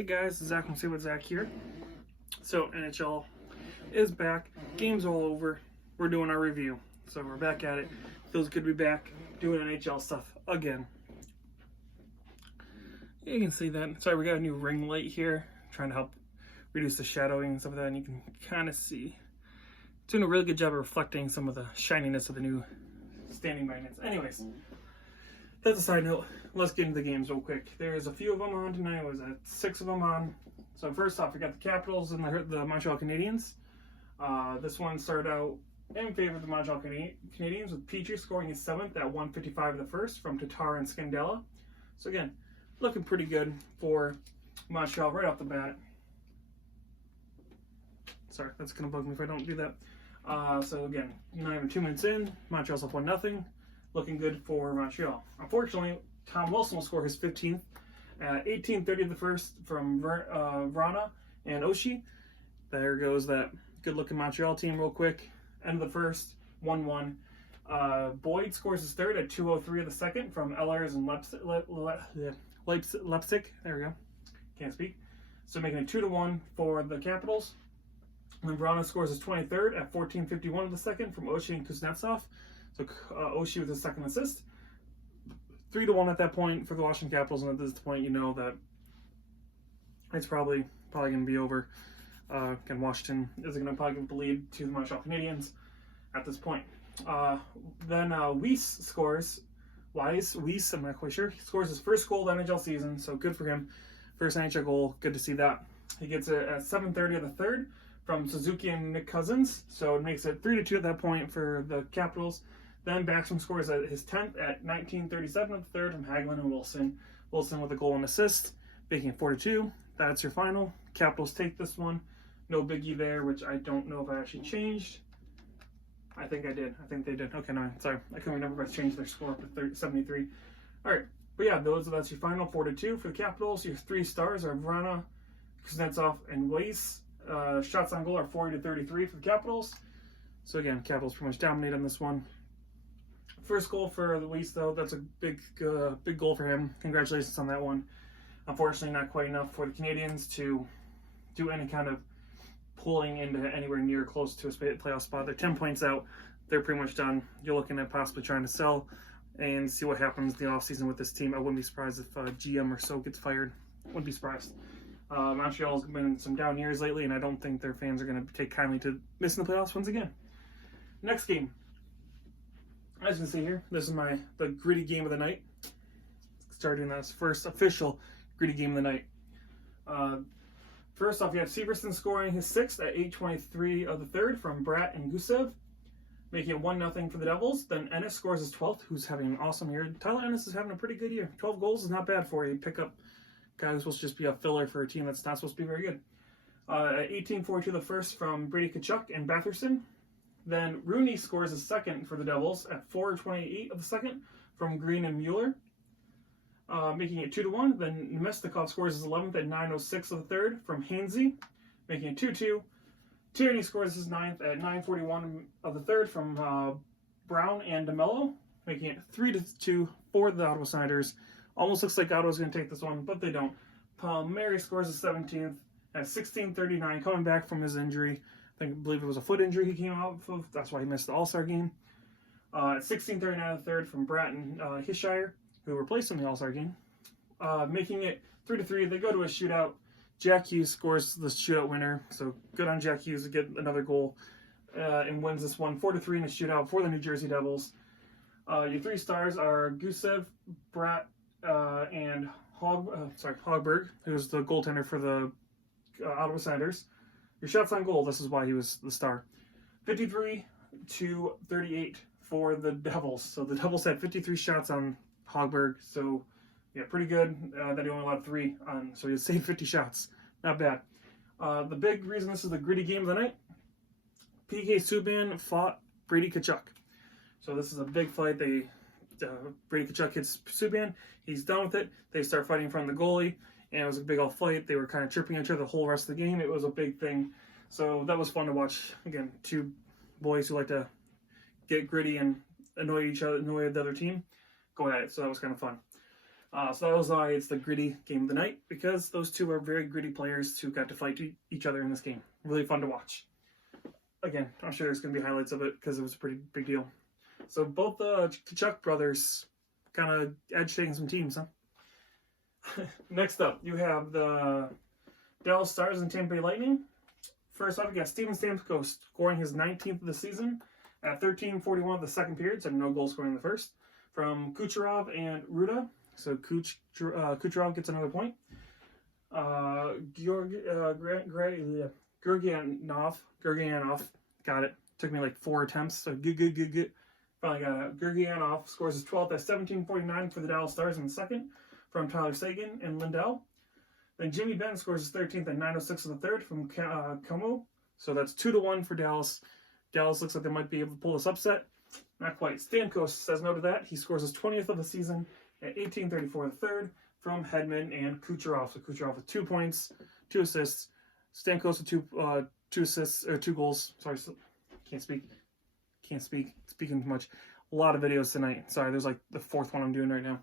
Hey guys, Zach from Say What Zach here. So NHL is back. Game's all over. We're doing our review. So we're back at it. Feels good to be back doing NHL stuff again. You can see that. Sorry, we got a new ring light here. Trying to help reduce the shadowing and stuff like that. And you can kind of see. It's doing a really good job of reflecting some of the shininess of the new standing magnets. Anyways. That's a side note. Let's get into the games real quick. There's a few of them on tonight. Was it 6 of them on? So first off, we got the Capitals and the Montreal Canadiens. This one started out in favor of the Montreal Canadiens with Petrie scoring his 7th at 1:55 of the first from Tatar and Scandella. So again, looking pretty good for Montreal right off the bat. Sorry, that's going to bug me if I don't do that. So again, not even 2 minutes in, Montreal's up 1-0. Looking good for Montreal. Unfortunately, Tom Wilson will score his 15th at 18:30 of the first from Vrana and Oshie. There goes that good-looking Montreal team real quick. End of the first, 1-1. Boyd scores his 3rd at 2:03 of the second from Ehlers and Leipzig. There we go. Can't speak. So making it 2-1 for the Capitals. And then Vrana scores his 23rd at 14:51 of the second from Oshie and Kuznetsov. So Oshie with his 2nd assist. 3-1 at that point for the Washington Capitals, and at this point, you know that it's probably going to be over. And Washington is going to probably give the lead to the Montreal Canadiens at this point. Then Weiss scores. Weiss, I'm not quite sure. He scores his first goal of the NHL season, so good for him. First NHL goal, good to see that. He gets it at 7:30 of the third from Suzuki and Nick Cousins, so it makes it 3-2 at that point for the Capitals. Then Backstrom scores at his 10th at 19:37 of the third from Hagelin and Wilson. Wilson with a goal and assist, making it 4-2. That's your final. Capitals take this one. No biggie there, which I don't know if I actually changed. I think I did. I think they did. Okay, no, sorry. I couldn't remember if I changed their score up to 73. All right. But yeah, that's your final 4-2 for the Capitals. Your 3 stars are Vrana, Kuznetsov, and Weiss. Shots on goal are 40-33 for the Capitals. So again, Capitals pretty much dominate on this one. First goal for the Weiss, though, that's a big goal for him. Congratulations on that one. Unfortunately, not quite enough for the Canadiens to do any kind of pulling into anywhere near close to a playoff spot. They're 10 points out. They're pretty much done. You're looking at possibly trying to sell and see what happens in the offseason with this team. I wouldn't be surprised if GM or so gets fired. Wouldn't be surprised. Montreal's been in some down years lately, and I don't think their fans are going to take kindly to missing the playoffs once again. Next game. As you can see here, this is the gritty game of the night. Starting this first official gritty game of the night. First off, you have Severson scoring his 6th at 8:23 of the third from Bratt and Gusev, making it 1-0 for the Devils. Then Ennis scores his 12th, who's having an awesome year. Tyler Ennis is having a pretty good year. 12 goals is not bad for you. Pick up a guy who's supposed to just be a filler for a team that's not supposed to be very good. At 18:42 the first from Brady Tkachuk and Batherson. Then Rooney scores his 2nd for the Devils at 4:28 of the second from Green and Mueller, making it 2-1. Then Nemestikov scores his 11th at 9:06 of the third from Hainsey, making it 2-2. Tierney scores his 9th at 9:41 of the third from Brown and DeMello, making it 3-2 for the Ottawa Senators. Almost looks like Ottawa's going to take this one, but they don't. Palmieri scores his 17th at 16:39, coming back from his injury. I believe it was a foot injury he came out of. That's why he missed the All-Star game. At 16:39 of the third from Bratt and Hisshire, who replaced him in the All-Star game. Making it 3-3. They go to a shootout. Jack Hughes scores the shootout winner. So good on Jack Hughes to get another goal and wins this one 4-3 in a shootout for the New Jersey Devils. Your 3 stars are Gusev, Bratt, and Hogberg, who's the goaltender for the Ottawa Senators. Your shots on goal, this is why he was the star. 53-38 for the Devils. So the Devils had 53 shots on Hogberg. So, yeah, pretty good that he only allowed 3 on. So he saved 50 shots. Not bad. The big reason this is the gritty game of the night, PK Subban fought Brady Tkachuk. So this is a big fight. Brady Tkachuk hits Subban. He's done with it. They start fighting in front of the goalie. And it was a big old fight. They were kind of tripping each other the whole rest of the game. It was a big thing. So that was fun to watch. Again, 2 boys who like to get gritty and annoy each other, annoy the other team, go at it. So that was kind of fun. So that was why it's the gritty game of the night, because those two are very gritty players who got to fight each other in this game. Really fun to watch. Again, I'm sure there's going to be highlights of it because it was a pretty big deal. So both the Tkachuk brothers kind of agitating some teams, huh? Next up, you have the Dallas Stars and Tampa Bay Lightning. First off, you got Steven Stamkos scoring his 19th of the season at 13:41 of the second period, so no goal scoring in the first, from Kucherov and Ruda. So Kucherov gets another point. Gurgianov, got it. Took me like 4 attempts, so good. Finally got it. Gurgianov scores his 12th at 17:49 for the Dallas Stars in the second, from Tyler Seguin and Lindell. Then Jimmy Benn scores his 13th at 9:06 of the third from Como. So that's 2-1 for Dallas. Dallas looks like they might be able to pull this upset. Not quite. Stamkos says no to that. He scores his 20th of the season at 18:34 of the third from Hedman and Kucherov. So Kucherov with 2 points, 2 assists. Stamkos with 2 assists, or 2 goals. Sorry, can't speak. Speaking too much. A lot of videos tonight. Sorry, there's like the 4th one I'm doing right now.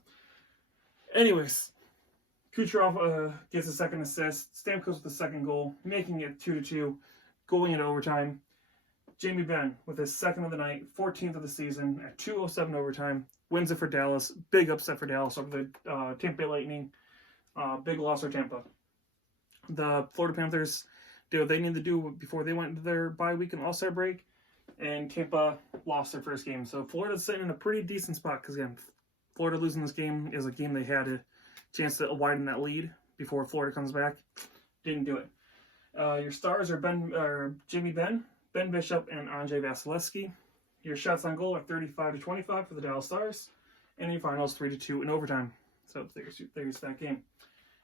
Anyways, Kucherov gets a second assist. Stamkos with the second goal, making it 2-2, going into overtime. Jamie Benn with his second of the night, 14th of the season at 2:07 overtime, wins it for Dallas. Big upset for Dallas over the Tampa Bay Lightning. Big loss for Tampa. The Florida Panthers did what they needed to do before they went into their bye week and All-Star break, and Tampa lost their first game. So Florida's sitting in a pretty decent spot because, again, Florida losing this game is a game they had a chance to widen that lead before Florida comes back. Didn't do it. Your stars are Jimmy Benn, Ben Bishop, and Andrei Vasilevsky. Your shots on goal are 35-25 for the Dallas Stars, and your finals 3-2 in overtime. So there's that game.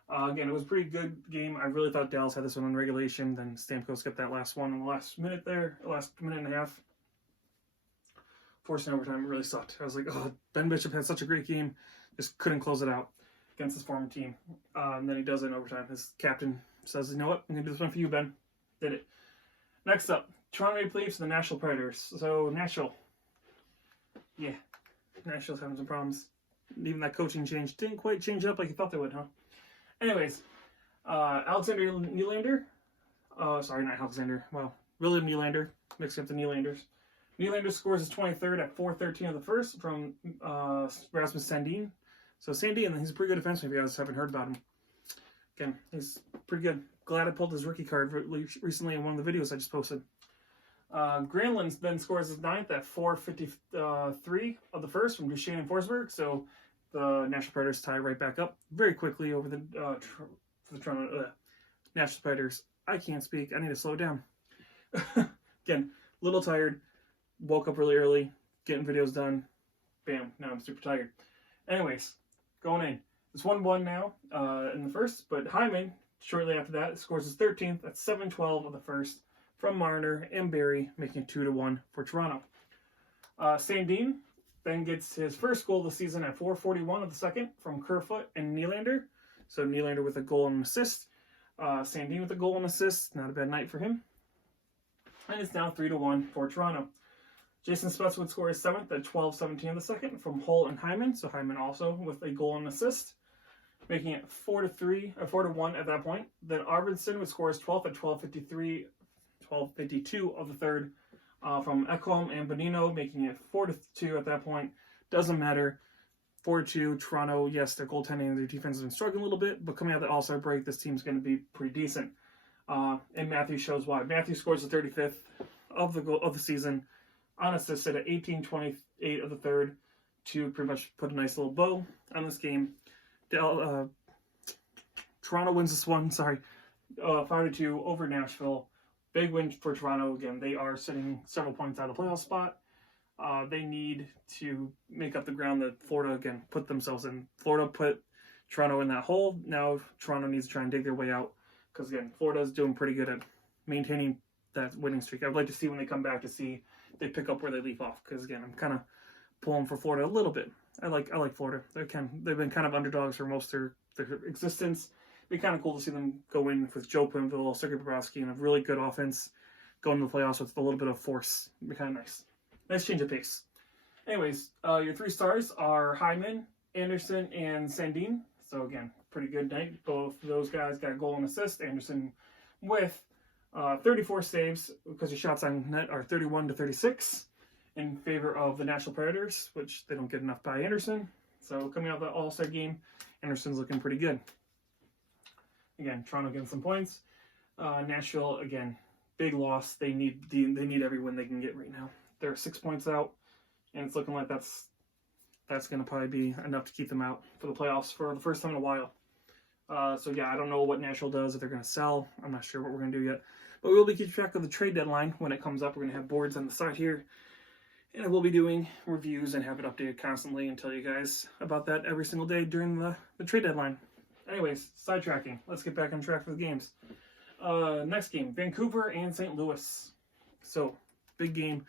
Again, it was a pretty good game. I really thought Dallas had this one in regulation. Then Stamkos got that last one in the last minute there, last minute and a half. Forcing overtime, it really sucked. I was like, oh, Ben Bishop had such a great game, just couldn't close it out against his former team. And then he does it in overtime. His captain says, you know what, I'm going to do this one for you, Ben. Did it. Next up, Toronto Maple Leafs and the Nashville Predators. So, Nashville's having some problems. Even that coaching change didn't quite change up like you thought they would, huh? Anyways, Alexander Nylander. Sorry, not Alexander. Well, William Nylander. Mixing up the Nylanders. Nylander scores his 23rd at 4:13 of the first from Rasmus Sandin. So Sandin, he's a pretty good defenseman if you guys haven't heard about him. Again, he's pretty good. Glad I pulled his rookie card recently in one of the videos I just posted. Granlund then scores his 9th at 4:53 of the first from Duchesne and Forsberg. So the Nashville Predators tie right back up very quickly over the Toronto Nashville Predators. I can't speak. I need to slow down. Again, a little tired. Woke up really early, getting videos done. Bam, now I'm super tired. Anyways, going in. It's 1-1 now in the first, but Hyman, shortly after that, scores his 13th at 7:12 of the first from Marner and Barrie, making it 2-1 for Toronto. Sandin then gets his first goal of the season at 4:41 of the second from Kerfoot and Nylander. So Nylander with a goal and an assist. Sandin with a goal and assist. Not a bad night for him. And it's now 3-1 for Toronto. Jason Spezza would score his 7th at 12:17 of the second from Hull and Hyman. So Hyman also with a goal and assist, making it 4-1 at that point. Then Arvidsson would score his 12th at 12:52 of the third from Ekholm and Bonino, making it 4-2 at that point. Doesn't matter. 4-2, Toronto, yes, their goaltending and their defense has been struggling a little bit, but coming out of the All-Star break, this team's going to be pretty decent. And Matthews shows why. Matthews scores the 35th of the season, unassisted at 18:28 of the third to pretty much put a nice little bow on this game. Toronto wins this one, 5-2 over Nashville. Big win for Toronto. Again, they are sitting several points out of the playoff spot. They need to make up the ground that Florida, again, put themselves in. Florida put Toronto in that hole. Now Toronto needs to try and dig their way out because, again, Florida is doing pretty good at maintaining that winning streak. I'd like to see when they come back to see if they pick up where they leave off because, again, I'm kind of pulling for Florida a little bit. I like Florida. They've been kind of underdogs for most of their existence. It'd be kind of cool to see them go in with Joe Quenneville, Sergei Bobrovsky, and a really good offense going to the playoffs with a little bit of force. It'd be kind of nice. Nice change of pace. Anyways, your 3 stars are Hyman, Anderson and Sandin. So again, pretty good night. Both those guys got a goal and assist. Anderson with 34 saves because his shots on net are 31-36 in favor of the Nashville Predators, which they don't get enough by Anderson. So coming out of the All-Star game, Anderson's looking pretty good. Again, Toronto getting some points. Nashville, again, big loss. They need every win they can get right now. They're 6 points out, and it's looking like that's going to probably be enough to keep them out for the playoffs for the first time in a while. So yeah, I don't know what Nashville does, if they're going to sell. I'm not sure what we're going to do yet. But we'll be keeping track of the trade deadline when it comes up. We're going to have boards on the side here. And I will be doing reviews and have it updated constantly and tell you guys about that every single day during the trade deadline. Anyways, sidetracking. Let's get back on track for the games. Next game, Vancouver and St. Louis. So, big game.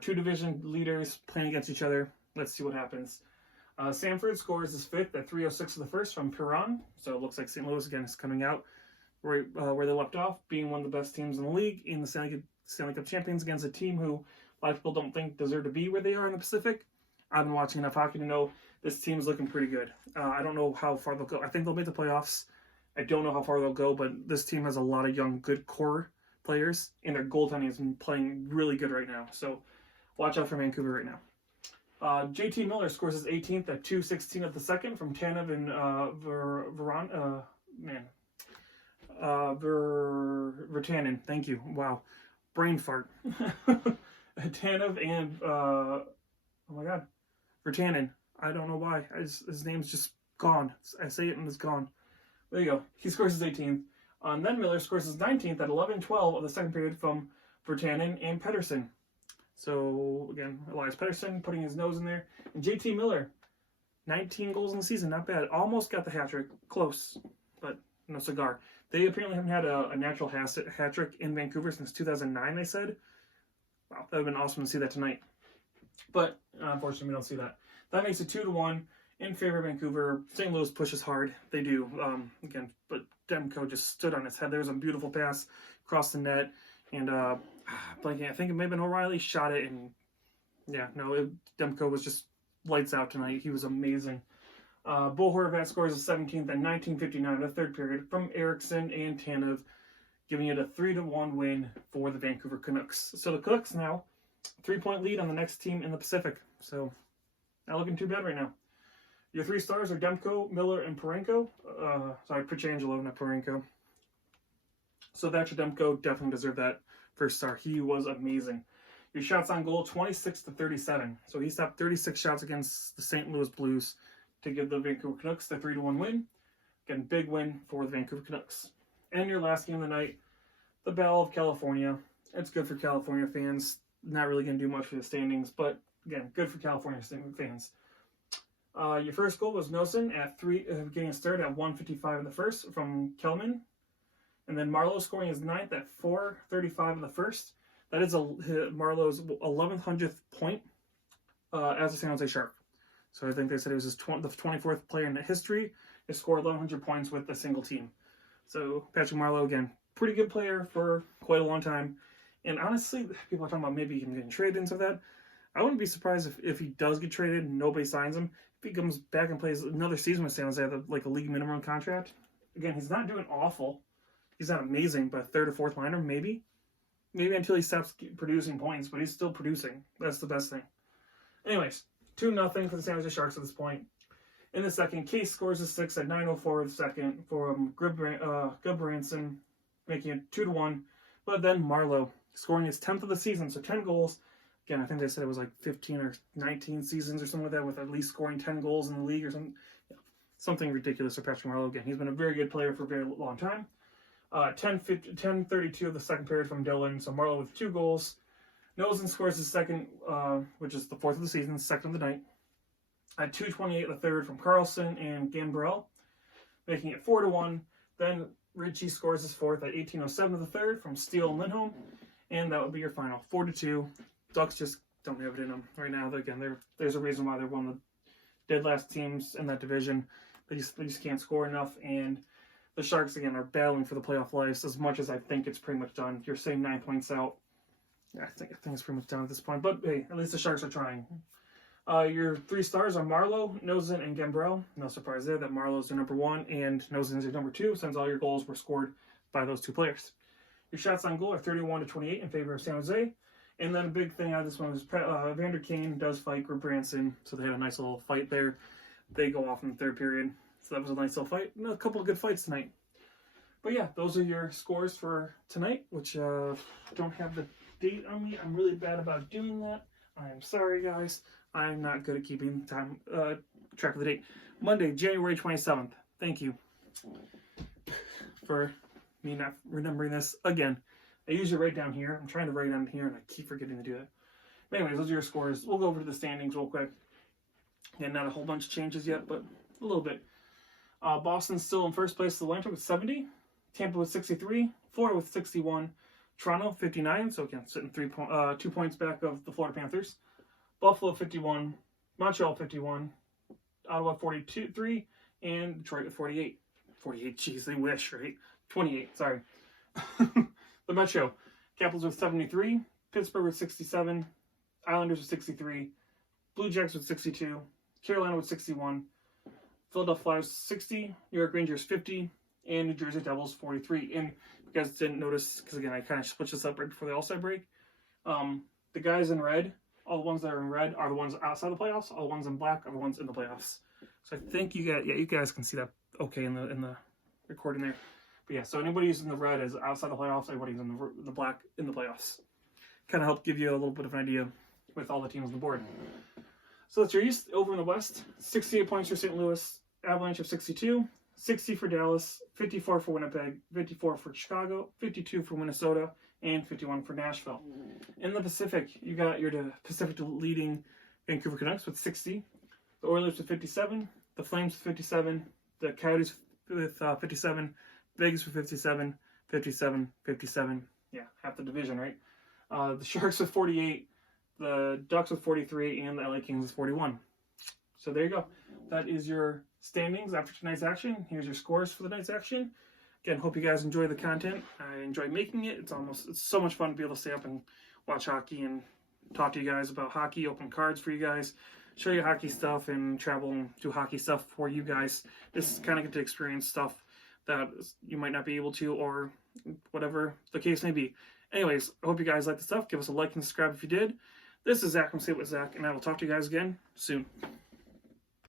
Two division leaders playing against each other. Let's see what happens. Sanford scores his fifth at 3:06 of the first from Perron. So it looks like St. Louis again is coming out where they left off, being one of the best teams in the league in the Stanley Cup champions against a team who a lot of people don't think deserve to be where they are in the Pacific. I've been watching enough hockey to know this team is looking pretty good. I don't know how far they'll go. I think they'll make the playoffs. I don't know how far they'll go, but this team has a lot of young, good core players, and their goaltending is playing really good right now. So watch out for Vancouver right now. JT Miller scores his 18th at 2:16 of the second from Tanev and Virtanen. Thank you. Wow. Brain fart. Tanev and, oh my God, Virtanen. I don't know why. His name's just gone. I say it and it's gone. There you go. He scores his 18th. And then Miller scores his 19th at 11:12 of the second period from Virtanen and Pettersson. So, again, Elias Pettersson putting his nose in there. And JT Miller, 19 goals in the season. Not bad. Almost got the hat trick. Close, but no cigar. They apparently haven't had a natural hat trick in Vancouver since 2009, they said. Wow, that would have been awesome to see that tonight. But, unfortunately, we don't see that. That makes it 2-1 in favor of Vancouver. St. Louis pushes hard. They do. Again, but Demko just stood on his head. There was a beautiful pass across the net. And, blanking, I think it may have been O'Reilly, shot it. And, yeah, no, Demko was just lights out tonight. He was amazing. Bo Horvat scores a 17th at 19:59 in the third period from Eriksson and Tanev, giving it a 3-1 win for the Vancouver Canucks. So the Canucks now, 3-point lead on the next team in the Pacific. So, not looking too bad right now. Your three stars are Demko, Miller, and Parenko. Sorry, Pietrangelo, not Parenko. So that's your Demko. Definitely deserved that first star. He was amazing. Your shots on goal, 26-37. So he stopped 36 shots against the St. Louis Blues to give the Vancouver Canucks the 3-1 win. Again, big win for the Vancouver Canucks. And your last game of the night, the Battle of California. It's good for California fans. Not really going to do much for the standings, but again, good for California fans. Your first goal was Nosen at getting a start at 1:55 in the first from Kelman. And then Marleau scoring his 9th at 4:35 in the first. That is Marleau's 1100th point as a San Jose Shark. So I think they said it was the 24th player in history to score 1,100 points with a single team. So Patrick Marleau, again, pretty good player for quite a long time. And honestly, people are talking about maybe him getting traded and stuff like that. I wouldn't be surprised if he does get traded and nobody signs him. If he comes back and plays another season with San Jose, like a league minimum contract. Again, he's not doing awful. He's not amazing, but third or fourth liner, maybe. Maybe until he stops producing points, but he's still producing. That's the best thing. Anyways, 2-0 for the San Jose Sharks at this point. In the second, Case scores his 6th at 9:04 of the second for Gudbranson, making it 2-1. But then Marleau scoring his 10th of the season, so 10 goals. Again, I think they said it was like 15 or 19 seasons or something like that, with at least scoring 10 goals in the league or something. Yeah, something ridiculous for Patrick Marleau. Again, he's been a very good player for a very long time. 10:32 of the second period from Dillon, so Marleau with 2 goals. Nosen scores his second, which is the 4th of the season, second of the night. At 2:28 the third from Carlson and Gambrell, making it 4-1. Then Ritchie scores his 4th at 18:07 of the third from Steele and Lindholm, and that would be your final 4-2. Ducks just don't have it in them right now. Again, there's a reason why they're one of the dead last teams in that division. They just can't score enough, and the Sharks, again, are battling for the playoff lives as much as I think it's pretty much done. You're saying 9 points out. Yeah, I think it's pretty much done at this point. But, hey, at least the Sharks are trying. Your 3 stars are Marlowe, Nozen, and Gambrell. No surprise there that Marlowe's your number 1 and Nozen's your number 2, since all your goals were scored by those 2 players. Your shots on goal are 31-28 in favor of San Jose. And then a big thing out of this one was Vander Kane does fight Branson, so they had a nice little fight there. They go off in the 3rd period, so that was a nice little fight. And a couple of good fights tonight. But yeah, those are your scores for tonight, which don't have the date on me. I'm really bad about doing that. I'm sorry, guys. I'm not good at keeping track of the date. Monday, January 27th. Thank you for me not remembering this again. I usually write down here. I'm trying to write down here, and I keep forgetting to do that. But anyways, those are your scores. We'll go over to the standings real quick. Again, not a whole bunch of changes yet, but a little bit. Boston's still in first place of the Atlantic with 70. Tampa with 63. Florida with 61. Toronto 59. So again, sitting 2 points back of the Florida Panthers. Buffalo 51. Montreal 51. Ottawa 43. And Detroit at 48. 48, jeez, they wish, right? 28, sorry. The Metro. Capitals with 73. Pittsburgh with 67. Islanders with 63. Blue Jackets with 62. Carolina with 61. Philadelphia Flyers 60. New York Rangers 50. And New Jersey Devils 43. And if you guys didn't notice, because again, I kind of switched this up right before the All-Star break. The guys in red, all the ones that are in red are the ones outside the playoffs. All the ones in black are the ones in the playoffs. So I think you guys can see that okay in the recording there. But yeah, so anybody who's in the red is outside the playoffs. Everybody's in the black in the playoffs. Kind of help give you a little bit of an idea with all the teams on the board. So that's your East. Over in the West, 68 points for St. Louis. Avalanche of 62. 60 for Dallas. 54 for Winnipeg. 54 for Chicago. 52 for Minnesota. And 51 for Nashville. In the Pacific, you got your Pacific leading Vancouver Canucks with 60. The Oilers with 57. The Flames with 57. The Coyotes with 57. Vegas with 57. 57. 57. Yeah, half the division, right? The Sharks with 48. The Ducks with 43. And the LA Kings with 41. So there you go. That is your standings after tonight's action. Here's your scores for the night's action. Again, hope you guys enjoy the content. I enjoy making it. It's so much fun to be able to stay up and watch hockey and talk to you guys about hockey, open cards for you guys, show you hockey stuff, and travel and do hockey stuff for you guys. Just kind of get to experience stuff that you might not be able to, or whatever the case may be. Anyways, I hope you guys like the stuff. Give us a like and subscribe if you did. This is Zach from Say It With Zach, and I will talk to you guys again soon.